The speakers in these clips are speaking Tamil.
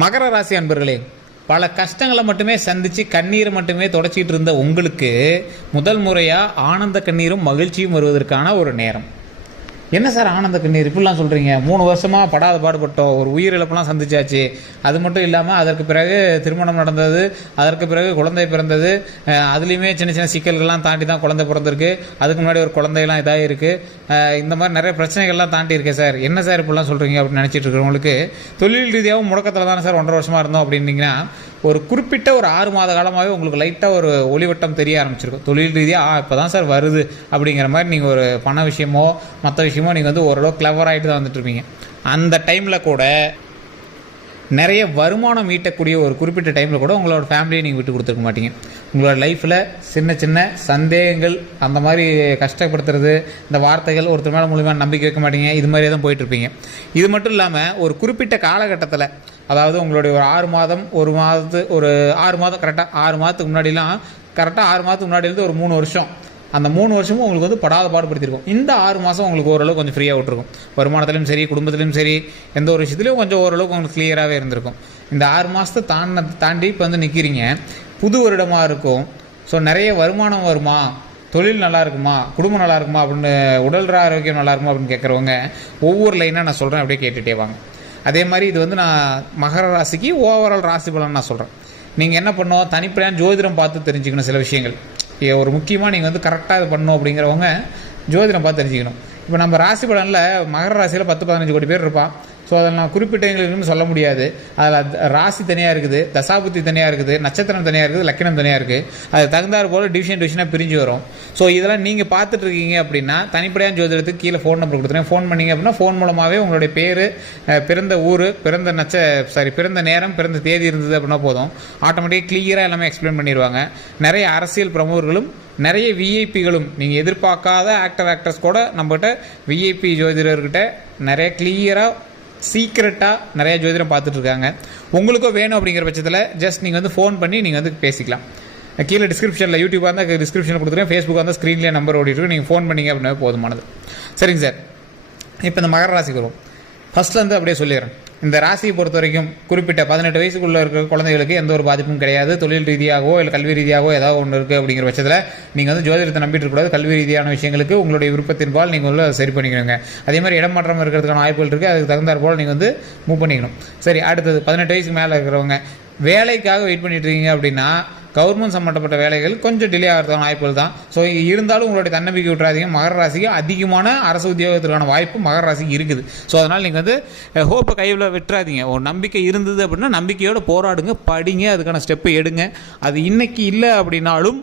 மகர ராசி அன்பர்களே, பல கஷ்டங்களை மட்டுமே சந்தித்து கண்ணீரை மட்டுமே தொடச்சிட்டு இருந்த உங்களுக்கு முதல் முறையாக ஆனந்த கண்ணீரும் மகிழ்ச்சியும் வருவதற்கான ஒரு நேரம். என்ன சார் ஆனந்த கண்ணீர் இப்படிலாம் சொல்கிறீங்க? 3 வருஷமாக படாத பாடுபட்டோம், ஒரு உயிரிழப்பெல்லாம் சந்திச்சாச்சு. அது மட்டும் இல்லாமல் அதற்கு பிறகு திருமணம் நடந்தது, அதற்கு பிறகு குழந்தை பிறந்தது, அதுலேயுமே சின்ன சின்ன சிக்கல்கள்லாம் தாண்டி தான் குழந்தை பிறந்திருக்கு. அதுக்கு முன்னாடி ஒரு குழந்தையெல்லாம் இதாக இருக்குது. இந்த மாதிரி நிறைய பிரச்சனைகள்லாம் தாண்டி இருக்கேன் சார். என்ன சார் இப்படிலாம் சொல்கிறீங்க அப்படின்னு நினச்சிட்டு இருக்கிறவங்களுக்கு, தொழில் ரீதியாகவும் முடக்கத்தில் தானே சார் 1.5 வருஷமாக இருந்தோம் அப்படின்னீங்கன்னா, ஒரு குறிப்பிட்ட ஒரு 6 மாத காலமாகவே உங்களுக்கு லைட்டாக ஒரு ஒளிவட்டம் தெரிய ஆரம்பிச்சிருக்கும். தொழில் ரீதியாக இப்போ தான் சார் வருது அப்படிங்கிற மாதிரி நீங்கள் ஒரு பண விஷயமோ மற்ற விஷயமோ நீங்கள் வந்து ஓரளவு கிளவர் ஆகிட்டு தான் வந்துட்டுருப்பீங்க. அந்த டைமில் கூட நிறைய வருமானம் ஈட்டக்கூடிய ஒரு குறிப்பிட்ட டைமில் கூட உங்களோட ஃபேமிலியை நீங்கள் விட்டு கொடுத்துருக்க மாட்டீங்க. உங்களோட லைஃப்பில் சின்ன சின்ன சந்தேகங்கள், அந்த மாதிரி கஷ்டப்படுத்துறது, இந்த வார்த்தைகள், ஒருத்தர் மேலே மூலியமாக நம்பிக்கை வைக்க மாட்டீங்க. இது மாதிரியே தான் போயிட்டுருப்பீங்க. இது மட்டும் இல்லாமல் ஒரு குறிப்பிட்ட காலகட்டத்தில், அதாவது உங்களுடைய ஒரு 6 மாதம், ஒரு 6 மாதம் கரெக்டாக 6 மாதத்துக்கு முன்னாடிலாம், கரெக்டாக 6 மாதத்துக்கு முன்னாடியிலேருந்து ஒரு 3 வருஷம், அந்த 3 வருஷமும் உங்களுக்கு வந்து படாத பாடுபடுத்திருக்கும். இந்த 6 மாதம் உங்களுக்கு ஓரளவு கொஞ்சம் ஃப்ரீயாக விட்டுருக்கும். வருமானத்துலையும் சரி, குடும்பத்துலையும் சரி, எந்த ஒரு விஷயத்துலையும் கொஞ்சம் ஓரளவுக்கு உங்களுக்கு கிளியராகவே இருந்திருக்கும். இந்த 6 மாதத்தை தாண்டி இப்போ வந்து நிற்கிறீங்க. புது வருடமாக இருக்கும். ஸோ நிறைய வருமானம் வருமா, தொழில் நல்லா இருக்குமா, குடும்பம் நல்லா இருக்குமா அப்படின்னு, உடல் ஆரோக்கியம் நல்லா இருக்குமா அப்படின்னு கேட்குறவங்க ஒவ்வொரு லைனாக நான் சொல்கிறேன், அப்படியே கேட்டுகிட்டே வாங்க. அதே மாதிரி இது வந்து நான் மகர ராசிக்கு ஓவரால் ராசி பலன் நான் சொல்கிறேன். நீங்கள் என்ன பண்ணணும், தனிப்படையான ஜோதிடம் பார்த்து தெரிஞ்சுக்கணும். சில விஷயங்கள் ஒரு முக்கியமாக நீங்கள் வந்து கரெக்டாக இது பண்ணணும் அப்படிங்கிறவங்க ஜோதிடம் பார்த்து தெரிஞ்சுக்கணும். இப்போ நம்ம ராசி பலனில் மகர ராசியில் 10-15 கோடி பேர் இருப்பான். ஸோ அதில் நான் குறிப்பிட்ட எங்களுக்குன்னு சொல்ல முடியாது. அதில் ராசி தனியாக இருக்குது, தசாபுத்தி தனியாக இருக்குது, நட்சத்திரம் தனியாக இருக்குது, லக்கணம் தனியாக இருக்குது. அது தகுந்தாறு போல் டிவிஷனாக பிரிஞ்சு வரும். ஸோ இதெல்லாம் நீங்கள் பார்த்துட்ருக்கீங்க அப்படின்னா, தனிப்படையான ஜோதிடத்துக்கு கீழே ஃபோன் நம்பர் கொடுத்துருங்க. ஃபோன் பண்ணிங்க அப்படின்னா ஃபோன் மூலமாகவே உங்களுடைய பேர், பிறந்த ஊர், பிறந்த நேரம், பிறந்த தேதி இருந்தது அப்படின்னா போதும். ஆட்டோமேட்டிக்காக கிளியராக எல்லாமே எக்ஸ்பிளைன் பண்ணிடுவாங்க. நிறைய அரசியல் பிரமுகர்களும் நிறைய விஐபிகளும், நீங்கள் எதிர்பார்க்காத ஆக்டர்ஸ் கூட நம்மகிட்ட விஐபி ஜோதிடர்கிட்ட நிறைய கிளியராக சீக்ரெட்டாக நிறைய ஜோதிடம் பார்த்துட்ருக்காங்க. உங்களுக்கும் வேணும் அப்படிங்கிற பட்சத்தில் ஜஸ்ட் நீங்கள் வந்து ஃபோன் பண்ணி நீங்கள் வந்து பேசிக்கலாம். கீழே டிஸ்கிரிப்ஷனில், யூடியூபாக இருந்தால் டிஸ்கிரிப்ஷனில் கொடுத்துருக்கேன், ஃபேஸ்புக்காக இருந்தால் ஸ்க்ரீன்லேயே நம்பர் ஓடிட்டு நீங்கள் ஃபோன் பண்ணிங்க அப்படின்னா போதுமானது. சரிங்க சார், இப்போ இந்த மகர ராசிக்கு வரும். ஃபஸ்ட்லேருந்து அப்படியே சொல்லிடுறேன். இந்த ராசியை பொறுத்த வரைக்கும் குறிப்பிட்ட 18 வயசுக்குள்ளே இருக்கிற குழந்தைகளுக்கு எந்த ஒரு பாதிப்பும் கிடையாது. தொழில் ரீதியாகவோ இல்லை கல்வி ரீதியாகவோ ஏதாவது ஒன்று இருக்குது அப்படிங்கிற பட்சத்தில் நீங்கள் வந்து ஜோதிடத்தை நம்பிட்டு இருக்கக்கூடாது. கல்வி ரீதியான விஷயங்களுக்கு உங்களுடைய விருப்பத்தின்பால் நீங்கள் உள்ள சரி பண்ணிக்கணுங்க. அதே மாதிரி இடமாற்றம் இருக்கிறதுக்கான வாய்ப்புகள் இருக்குது. அதுக்கு தகுந்தாற் போல் நீங்கள் வந்து மூவ் பண்ணிக்கணும். சரி, அடுத்தது 18 வயசுக்கு மேலே இருக்கிறவங்க வேலைக்காக வெயிட் பண்ணிட்டு இருக்கீங்க அப்படின்னா, கவர்மெண்ட் சம்மந்தப்பட்ட வேலைகள் கொஞ்சம் டிலே ஆகிறதுக்கான வாய்ப்புகள் தான். ஸோ இருந்தாலும் உங்களுடைய தன்னம்பிக்கை விட்டுறாதீங்க. மகர ராசிக்கு அதிகமான அரசு உத்தியோகத்திற்கான வாய்ப்பு மகர ராசிக்கு இருக்குது. ஸோ அதனால் நீங்கள் வந்து ஹோப்பை கையில் விட்டுறாதீங்க. ஒரு நம்பிக்கை இருந்தது அப்படின்னா நம்பிக்கையோடு போராடுங்க, படிங்க, அதுக்கான ஸ்டெப்பை எடுங்க. அது இன்னைக்கு இல்லை அப்படின்னாலும்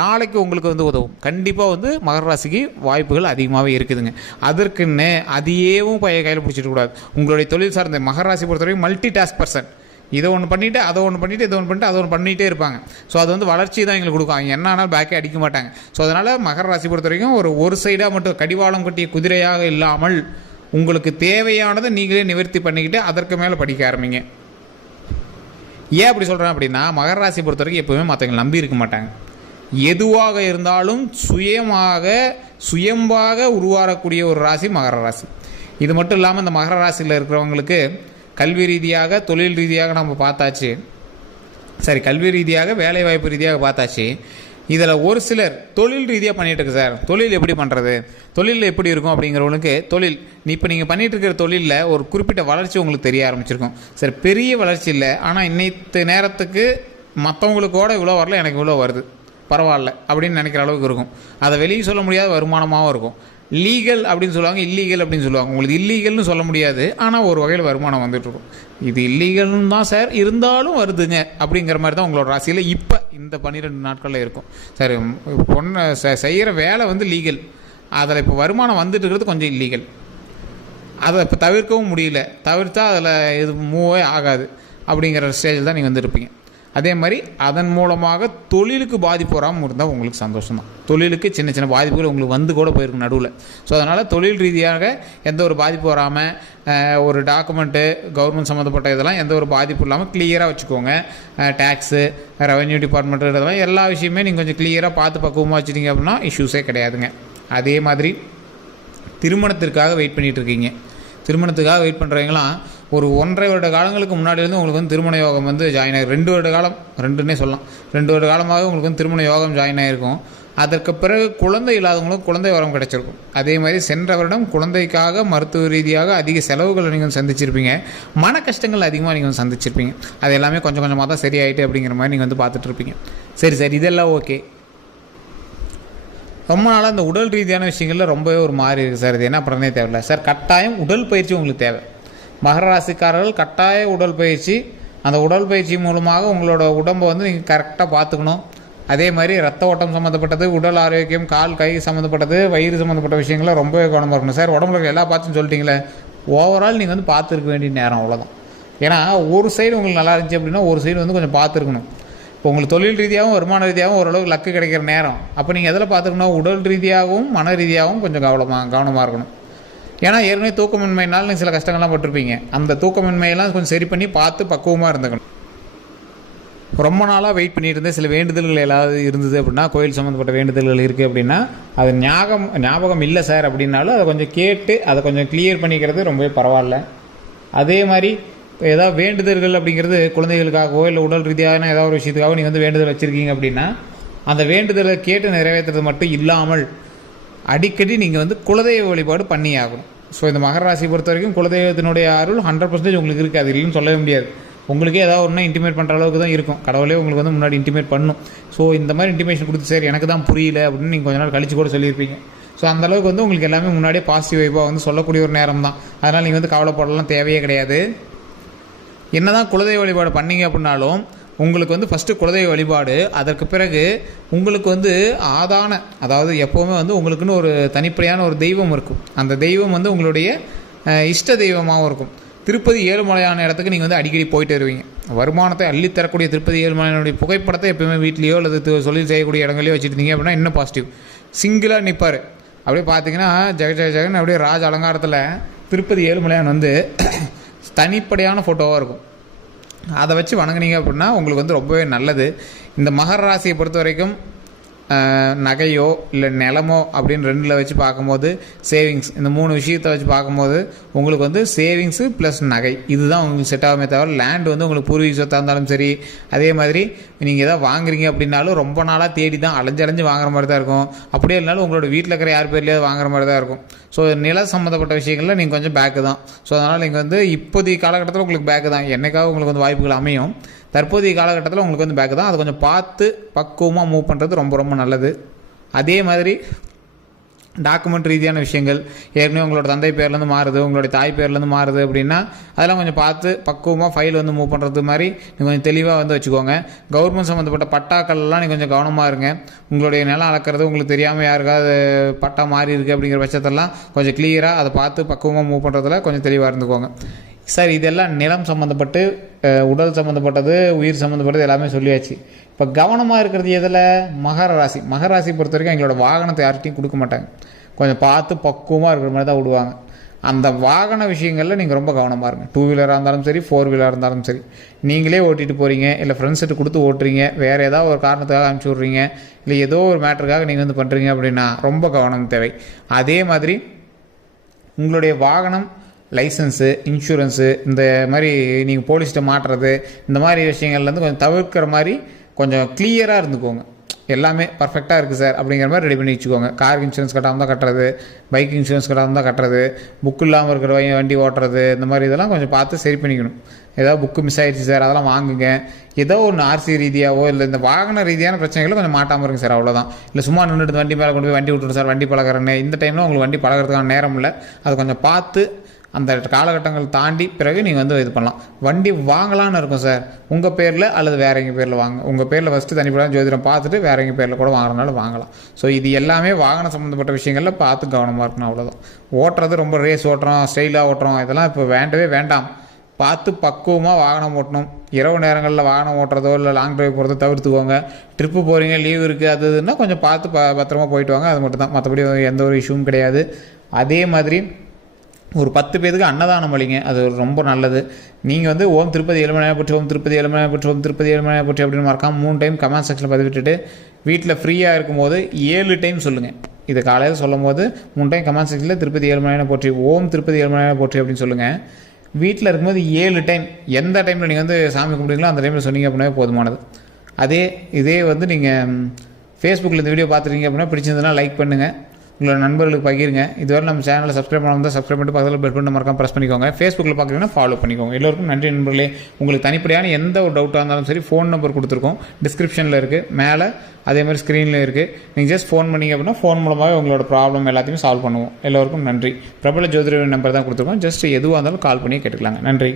நாளைக்கு உங்களுக்கு வந்து உதவும். கண்டிப்பாக வந்து மகர ராசிக்கு வாய்ப்புகள் அதிகமாகவே இருக்குதுங்க. அதற்குன்னு அதையேவும் கையில் பிடிச்சிட்டு கூடாது. உங்களுடைய தொழில் சார்ந்த மகர ராசி பொறுத்த வரைக்கும் மல்டி டாஸ்க் பர்சன். இதை ஒன்று பண்ணிவிட்டு அதை ஒன்று பண்ணிவிட்டு இதை ஒன்று பண்ணிட்டு அதை ஒன்று பண்ணிகிட்டே இருப்பாங்க. ஸோ அது வந்து வளர்ச்சி தான் எங்களுக்கு கொடுக்கும். அவங்க என்ன ஆனாலும் பேக்கே அடிக்க மாட்டாங்க. ஸோ அதனால் மகர ராசி பொறுத்த வரைக்கும் ஒரு சைடாக மட்டும் கடிவாளம் கட்டிய குதிரையாக இல்லாமல் உங்களுக்கு தேவையானதை நீங்களே நிவர்த்தி பண்ணிக்கிட்டு அதற்கு மேலே படிக்க ஆரம்பிங்க. ஏன் அப்படி சொல்கிறேன் அப்படின்னா, மகர ராசி பொறுத்த வரைக்கும் எப்போவுமே மற்றவங்க நம்பி இருக்க மாட்டாங்க. எதுவாக இருந்தாலும் சுயம்பாக உருவாகக்கூடிய ஒரு ராசி மகர ராசி. இது மட்டும் இல்லாமல் இந்த மகர ராசியில் இருக்கிறவங்களுக்கு கல்வி ரீதியாக, தொழில் ரீதியாக நம்ம பார்த்தாச்சு. சரி, கல்வி ரீதியாக, வேலைவாய்ப்பு ரீதியாக பார்த்தாச்சு. இதில் ஒரு சிலர் தொழில் ரீதியாக பண்ணிகிட்டு இருக்கு. சார் தொழில் எப்படி பண்ணுறது, தொழிலில் எப்படி இருக்கும் அப்படிங்கிறவங்களுக்கு, தொழில் இப்போ நீங்கள் பண்ணிகிட்டு இருக்கிற தொழிலில் ஒரு குறிப்பிட்ட வளர்ச்சி உங்களுக்கு தெரிய ஆரம்பிச்சிருக்கும். சரி, பெரிய வளர்ச்சி இல்லை, ஆனால் இன்னைக்கு நேரத்துக்கு மற்றவங்களுக்கோட இவ்வளோ வரல, எனக்கு இவ்வளோ வருது, பரவாயில்ல அப்படின்னு நினைக்கிற அளவுக்கு இருக்கும். அதை வெளியே சொல்ல முடியாத வருமானமாகவும் இருக்கும். லீகல் அப்படின்னு சொல்லுவாங்க, இல்லீகல் அப்படின்னு சொல்லுவாங்க. உங்களுக்கு இல்லீகல்னு சொல்ல முடியாது, ஆனால் ஒரு வகையில் வருமானம் வந்துட்டுருக்கும். இது இல்லீகல்னு தான் சார், இருந்தாலும் வருதுங்க அப்படிங்கிற மாதிரி தான் உங்களோட ராசியில் இப்போ இந்த 12 நாட்களில் இருக்கும். சரி, பொண்ணு செய்கிற வேலை வந்து லீகல், அதில் இப்போ வருமானம் வந்துட்டு இருக்கிறது கொஞ்சம் இல்லீகல். அதை இப்போ தவிர்க்கவும் முடியல, தவிர்த்தா அதில் இது மூவே ஆகாது அப்படிங்கிற ஸ்டேஜில் தான் நீங்கள் வந்துருப்பீங்க. அதே மாதிரி அதன் மூலமாக தொழிலுக்கு பாதிப்பு வராமல் இருந்தால் உங்களுக்கு சந்தோஷம் தான். தொழிலுக்கு சின்ன சின்ன பாதிப்புகள் உங்களுக்கு வந்து கூட போயிருக்கும் நடுவில். ஸோ அதனால் தொழில் ரீதியாக எந்த ஒரு பாதிப்பு வராமல், ஒரு டாக்குமெண்ட்டு, கவர்மெண்ட் சம்மந்தப்பட்ட இதெல்லாம் எந்த ஒரு பாதிப்பு இல்லாமல் கிளியராக வச்சுக்கோங்க. டேக்ஸு, ரெவென்யூ டிபார்ட்மெண்ட்டு, இதெல்லாம் எல்லா விஷயமே நீங்கள் கொஞ்சம் கிளியராக பார்த்து பக்குவமாக வச்சுட்டீங்க அப்படின்னா இஷ்யூஸே கிடையாதுங்க. அதே மாதிரி திருமணத்திற்காக வெயிட் பண்ணிகிட்டு இருக்கீங்க. திருமணத்துக்காக வெயிட் பண்ணுறவங்களாம் ஒரு 1.5 வருட காலங்களுக்கு முன்னாடி வந்து உங்களுக்கு வந்து திருமண யோகம் வந்து ஜாயின் ஆகி 2 வருட காலம், 2ன்னே சொல்லலாம், 2 வருட காலமாக உங்களுக்கு வந்து திருமண யோகம் ஜாயின் ஆகிருக்கும். அதற்கு பிறகு குழந்தை இல்லாதவங்களுக்கு குழந்தை வரம் கிடைச்சிருக்கும். அதே மாதிரி சென்ற வருடம் குழந்தைக்காக மருத்துவ ரீதியாக அதிக செலவுகளை நீங்கள் சந்திச்சிருப்பீங்க, மன கஷ்டங்கள் அதிகமாக நீங்கள் சந்திச்சிருப்பீங்க. அது எல்லாமே கொஞ்சம் கொஞ்சமாக தான் சரியாயிட்டு அப்படிங்கிற மாதிரி நீங்கள் வந்து பார்த்துட்ருப்பீங்க. சரி சார், இதெல்லாம் ஓகே. ரொம்ப நாளாக இந்த உடல் ரீதியான விஷயங்களில் ரொம்பவே ஒரு மாறி இருக்குது சார். இது என்ன பண்ணுறதே தேவையில்லை சார். கட்டாயம் உடல் பயிற்சி உங்களுக்கு தேவை. மகர ராசிக்காரர்கள் கட்டாய உடல் பயிற்சி, அந்த உடல் பயிற்சி மூலமாக உங்களோட உடம்பை வந்து நீங்கள் கரெக்டாக பார்த்துக்கணும். அதே மாதிரி ரத்த ஓட்டம் சம்மந்தப்பட்டது, உடல் ஆரோக்கியம், கால் கை சம்மந்தப்பட்டது, வயிறு சம்மந்தப்பட்ட விஷயங்கள்லாம் ரொம்பவே கவனமாக இருக்கணும் சார். உடம்புல எல்லா பார்த்துன்னு சொல்லிட்டீங்களே, ஓவரால் நீங்கள் வந்து பார்த்துருக்க வேண்டிய நேரம் அவ்வளோதான். ஏன்னா ஒரு சைடு உங்களுக்கு நல்லா இருந்துச்சு அப்படின்னா ஒரு சைடு வந்து கொஞ்சம் பார்த்துருக்கணும். இப்போ உங்களுக்கு தொழில் ரீதியாகவும் வருமான ரீதியாகவும் ஓரளவுக்கு லக்கு கிடைக்கிற நேரம். அப்போ நீங்கள் எதில் பார்த்துக்கணும், உடல் ரீதியாகவும் மன ரீதியாகவும் கொஞ்சம் கவனமாக இருக்கணும். ஏன்னா ஏற்கனவே தூக்கமின்மையினால் நீங்கள் சில கஷ்டங்கள்லாம் பட்டிருப்பீங்க. அந்த தூக்கமின்மையெல்லாம் கொஞ்சம் சரி பண்ணி பார்த்து பக்குவமாக இருந்துக்கணும். ரொம்ப நாளாக வெயிட் பண்ணிட்டு இருந்த சில வேண்டுதல்கள் ஏதாவது இருந்தது அப்படின்னா, கோயில் சம்மந்தப்பட்ட வேண்டுதல்கள் இருக்குது அப்படின்னா, அது ஞாபகம் இல்லை சார் அப்படின்னாலும் அதை கொஞ்சம் கேட்டு அதை கொஞ்சம் கிளியர் பண்ணிக்கிறது ரொம்பவே பரவாயில்ல. அதே மாதிரி ஏதாவது வேண்டுதல்கள் அப்படிங்கிறது குழந்தைகளுக்காகவோ இல்லை உடல் ரீதியான ஏதாவது ஒரு விஷயத்துக்காக நீங்கள் வந்து வேண்டுதல் வச்சுருக்கீங்க அப்படின்னா, அந்த வேண்டுதலை கேட்டு நிறைவேற்றுறது மட்டும் இல்லாமல் அடிக்கடி நீங்கள் வந்து குலதெய்வ வழிபாடு பண்ணி ஆகணும். ஸோ இந்த மகர ராசி பொறுத்த வரைக்கும் குலதெய்வத்தினுடைய அருள் 100% உங்களுக்கு இருக்குது. அது இல்லைன்னு சொல்லவே முடியாது. உங்களுக்கே ஏதாவது ஒன்றா இன்டிமேட் பண்ணுற அளவுக்கு தான் இருக்கும். கடவுளே உங்களுக்கு வந்து முன்னாடி இன்டிமேட் பண்ணணும். ஸோ இந்த மாதிரி இன்டிமேஷன் கொடுத்து சார் எனக்கு தான் புரியல அப்படின்னு நீங்கள் கொஞ்ச நாள் கழிச்சு கூட சொல்லியிருப்பீங்க. ஸோ அந்தளவுக்கு வந்து உங்களுக்கு எல்லாமே முன்னாடியே பாசிட்டிவ் வைப்பாக வந்து சொல்லக்கூடிய ஒரு நேரம் தான். அதனால் நீங்கள் வந்து கவலைப்படலாம் தேவையே கிடையாது. என்ன தான் குலதெய்வ வழிபாடு பண்ணிங்க அப்படின்னாலும் உங்களுக்கு வந்து ஃபஸ்ட்டு குலதெய்வ வழிபாடு, அதற்கு பிறகு உங்களுக்கு வந்து அதாவது எப்போவுமே வந்து உங்களுக்குன்னு ஒரு தனிப்படையான ஒரு தெய்வம் இருக்கும். அந்த தெய்வம் வந்து உங்களுடைய இஷ்ட தெய்வமாகவும் இருக்கும். திருப்பதி ஏழுமலையான இடத்துக்கு நீங்கள் வந்து அடிக்கடி போயிட்டு வருவீங்க. வருமானத்தை அள்ளித்தரக்கூடிய திருப்பதி ஏழுமலையானுடைய புகைப்படத்தை எப்போயுமே வீட்லேயோ அல்லது தொழில் செய்யக்கூடிய இடங்களையோ வச்சுருந்தீங்க அப்படின்னா இன்னும் பாசிட்டிவ். சிங்கிளாக நிற்பார், அப்படியே பார்த்தீங்கன்னா ஜெகன் அப்படியே ராஜ அலங்காரத்தில் திருப்பதி ஏழுமலையான் வந்து தனிப்படையான ஃபோட்டோவாக இருக்கும். அதை வச்சு வணங்குனீங்க அப்படின்னா உங்களுக்கு வந்து ரொம்பவே நல்லது. இந்த மகர ராசியை பொறுத்த வரைக்கும் நகையோ இல்லை நிலமோ அப்படின்னு 2ல் வச்சு பார்க்கும்போது சேவிங்ஸ், இந்த 3 விஷயத்தை வச்சு பார்க்கும்போது உங்களுக்கு வந்து சேவிங்ஸு ப்ளஸ் நகை இதுதான் உங்களுக்கு செட் ஆகுமே தவிர, லேண்ட் வந்து உங்களுக்கு பூர்வீக சொத்தாக இருந்தாலும் சரி, அதே மாதிரி நீங்கள் எதாவது வாங்குறீங்க அப்படின்னாலும் ரொம்ப நாளாக தேடி தான் அலைஞ்சு வாங்குற மாதிரி தான் இருக்கும். அப்படியே இருந்தாலும் உங்களோட வீட்டில் இருக்கிற யார் பேர்லேயாவது வாங்குற மாதிரி தான் இருக்கும். ஸோ நில சம்மந்தப்பட்ட விஷயங்களில் நீங்கள் கொஞ்சம் பேக்கு தான். ஸோ அதனால் நீங்கள் வந்து இப்போதைய காலகட்டத்தில் உங்களுக்கு பேக்கு தான். என்னைக்காவது உங்களுக்கு வந்து வாய்ப்புகள் அமையும். தற்போதைய காலகட்டத்தில் உங்களுக்கு வந்து பேக்கு தான். அதை கொஞ்சம் பார்த்து பக்குவமாக மூவ் பண்ணுறது ரொம்ப ரொம்ப நல்லது. அதே மாதிரி டாக்குமெண்ட் ரீதியான விஷயங்கள், ஏற்கனவே உங்களோட தந்தை பேர்லேருந்து மாறுது, உங்களுடைய தாய் பேர்லேருந்து மாறுது அப்படின்னா அதெல்லாம் கொஞ்சம் பார்த்து பக்குவமாக ஃபைல் வந்து மூவ் பண்ணுறது மாதிரி நீங்கள் கொஞ்சம் தெளிவாக வந்து வச்சுக்கோங்க. கவர்மெண்ட் சம்மந்தப்பட்ட பட்டாக்கள்லாம் நீங்கள் கொஞ்சம் கவனமாக இருங்க. உங்களுடைய நிலம் அளக்கிறது உங்களுக்கு தெரியாமல் யாருக்காவது பட்டா மாறி இருக்குது அப்படிங்கிற பட்சத்தெல்லாம் கொஞ்சம் கிளியராக அதை பார்த்து பக்குவமாக மூவ் பண்ணுறதுல கொஞ்சம் தெளிவாக இருந்துக்கோங்க சார். இதெல்லாம் நிலம் சம்மந்தப்பட்டு, உடல் சம்மந்தப்பட்டது, உயிர் சம்மந்தப்பட்டது எல்லாமே சொல்லியாச்சு. இப்போ கவனமாக இருக்கிறது எதில், மகர ராசி பொறுத்த வரைக்கும் எங்களோட வாகனத்தை யார்கிட்டையும் கொடுக்க மாட்டாங்க. கொஞ்சம் பார்த்து பக்குவமாக இருக்கிற மாதிரி தான் விடுவாங்க. அந்த வாகன விஷயங்களில் நீங்கள் ரொம்ப கவனமாக இருங்க. 2 வீலராக இருந்தாலும் சரி, 4 வீலராக இருந்தாலும் சரி, நீங்களே ஓட்டிகிட்டு போகிறீங்க இல்லை ஃப்ரெண்ட்ஸ்கிட்ட கொடுத்து ஓட்டுறீங்க, வேறு ஏதாவது ஒரு காரணத்துக்காக அனுப்பிச்சி விட்றீங்க, இல்லை ஏதோ ஒரு மேட்டருக்காக நீங்கள் வந்து பண்ணுறீங்க அப்படின்னா ரொம்ப கவனம் தேவை. அதே மாதிரி உங்களுடைய வாகனம் லைசன்ஸு, இன்சூரன்ஸு, இந்த மாதிரி நீங்கள் போலீஸ்கிட்ட மாட்டுறது, இந்த மாதிரி விஷயங்கள்லேருந்து கொஞ்சம் தவிர்க்கிற மாதிரி கொஞ்சம் கிளியராக இருந்துக்கோங்க. எல்லாமே பர்ஃபெக்டாக இருக்குது சார் அப்படிங்கிற மாதிரி ரெடி பண்ணி வச்சுக்கோங்க. கார் இன்சூரன்ஸ் கட்டாமல் தான் கட்டுறது, பைக் இன்சூரன்ஸ் கட்டாமல் தான் கட்டுறது, புக்கு இல்லாமல் இருக்கிற வண்டி ஓட்டுறது, இந்த மாதிரி இதெல்லாம் கொஞ்சம் பார்த்து சரி பண்ணிக்கணும். ஏதாவது புக்கு மிஸ் ஆகிடுச்சு சார் அதெல்லாம் வாங்குங்க. ஏதோ ஒன்று ஆர்சி ரீதியாகவோ இல்லை இந்த வாகன ரீதியான பிரச்சனைகளும் கொஞ்சம் மாட்டாமல் இருங்க சார், அவ்வளோதான். இல்லை சும்மா நின்றுட்டு வண்டி மேலே கொண்டு போய் வண்டி விட்டுட்டு சார் வண்டி பழகிறேன்னு இந்த டைமில் உங்களுக்கு வண்டி பழகிறதுக்கான நேரம் இல்லை. அது கொஞ்சம் பார்த்து அந்த காலகட்டங்கள் தாண்டி பிறகு நீங்கள் வந்து இது பண்ணலாம். வண்டி வாங்கலான்னு இருக்கும் சார், உங்கள் பேரில் அல்லது வேற எங்கள் பேரில் வாங்க. உங்கள் பேரில் ஃபஸ்ட்டு தனிப்பட்ட ஜோதிடம் பார்த்துட்டு வேற எங்கள் பேரில் கூட வாங்குறதுனால வாங்கலாம். ஸோ இது எல்லாமே வாகன சம்மந்தப்பட்ட விஷயங்களில் பார்த்து கவனமாக இருக்கணும், அவ்வளோதான். ஓட்டுறது ரொம்ப ரேஸ் ஓட்டுறோம், ஸ்டைலாக ஓட்டுறோம், இதெல்லாம் இப்போ வேண்டாம். பார்த்து பக்குவமாக வாகனம் ஓட்டணும். இரவு நேரங்களில் வாகனம் ஓட்டுறதோ இல்லை லாங் ட்ரைவ் போகிறதோ தவிர்த்துக்கோங்க. ட்ரிப்பு போகிறீங்க, லீவ் இருக்குது, அதுன்னா கொஞ்சம் பார்த்து பத்திரமா போயிட்டு வாங்க. அது மட்டும் தான், மற்றபடி எந்த ஒரு இஷ்யூவும் கிடையாது. அதே மாதிரி ஒரு 10 பேருக்கு அன்னதானம் அளிங்க, அது ரொம்ப நல்லது. நீங்கள் வந்து ஓம் திருப்பதி ஏழுமலையானை பற்றி, ஓம் திருப்பதி ஏழுமலையானை பற்றி, ஓம் திருப்பதி ஏழுமலையானை பற்றி அப்படின்னு மறக்காமல் 3 டைம் கமெண்ட் செக்ஷனில் பதிவிட்டுட்டு வீட்டில் ஃப்ரீயாக இருக்கும்போது 7 டைம் சொல்லுங்கள். இது காலையில் சொல்லும் போது 3 டைம் கமெண்ட் செக்ஷனில் திருப்பதி ஏழுமலையானை போற்றி, ஓம் திருப்பதி ஏழுமலையானை போற்றி அப்படின்னு சொல்லுங்கள். வீட்டில் இருக்கும்போது 7 டைம் எந்த டைமில் நீங்கள் வந்து சாமி கும்பிடுங்களோ அந்த டைமில் சொன்னீங்க அப்படின்னா போதுமானது. இதே வந்து நீங்கள் ஃபேஸ்புக்கில் இந்த வீடியோ பார்த்துருக்கீங்க அப்படின்னா பிடிச்சிருந்ததுன்னா லைக் பண்ணுங்கள், உங்களோட நண்பர்களுக்கு பகிருங்க. இதுவரை நம்ம சேனலை சப்ஸ்கிரைப் பண்ணாமல் தான் சப்ஸ்கிரைப் பண்ணிட்டு பக்கத்தில் பெல் பட்டன் மறக்காம ப்ரெஸ் பண்ணிக்கோங்க. ஃபேஸ்புக்கில் பார்க்குறீங்கன்னா ஃபாலோ பண்ணிக்கோங்க. எல்லோருக்கும் நன்றி நண்பர்களே. உங்களுக்கு தனிப்படையான எந்த ஒரு டவுட்டாக இருந்தாலும் சரி ஃபோன் நம்பர் கொடுத்துருக்கோம், டிஸ்கிரிப்ஷனில் இருக்குது, மேலே அதே மாதிரி ஸ்க்ரீனில் இருக்குது. நீங்கள் ஜஸ்ட் ஃபோன் பண்ணிங்க அப்படின்னா ஃபோன் மூலமாகவே உங்களோட ப்ராப்ளம் எல்லாத்தையும் சால்வ் பண்ணுவோம். எல்லோருக்கும் நன்றி. பிரபல ஜோதிடர் நம்பர் தான் கொடுத்துருக்கோம், ஜஸ்ட் எதுவாக இருந்தாலும் கால் பண்ணி கேட்டுக்கலாங்க. நன்றி.